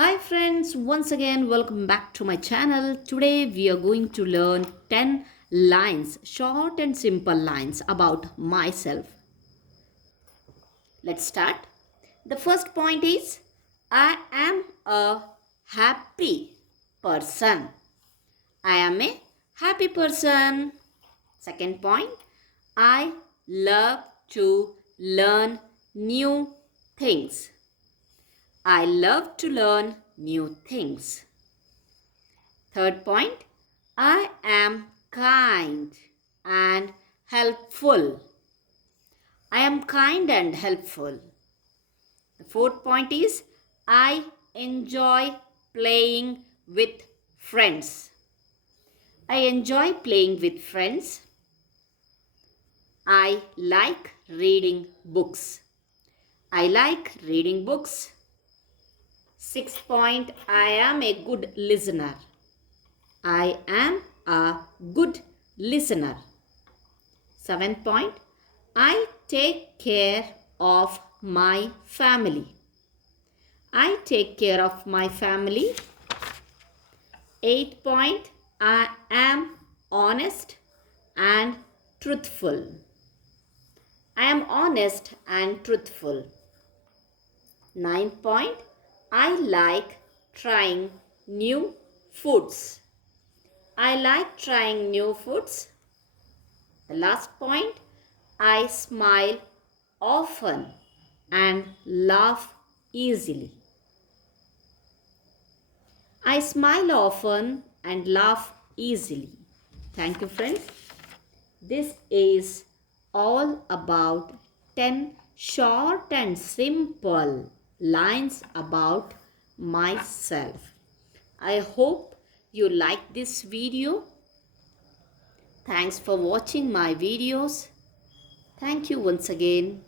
Hi friends, once again welcome back to my channel. Today we are going to learn 10 lines, short and simple lines about myself. Let's start. The first point is I am a happy person. I am a happy person. Second point, I love to learn new things. I love to learn new things. Third point, I am kind and helpful. I am kind and helpful. The fourth point is, I enjoy playing with friends. I enjoy playing with friends. I like reading books. I like reading books. Sixth point, I am a good listener. I am a good listener. Seventh point, I take care of my family. I take care of my family. Eighth point, I am honest and truthful. I am honest and truthful. Ninth point, I like trying new foods. I like trying new foods. The last point, I smile often and laugh easily. I smile often and laugh easily. Thank you, friends. This is all about 10 short and simple lines about myself. I hope you like this video. Thanks for watching my videos. Thank you once again.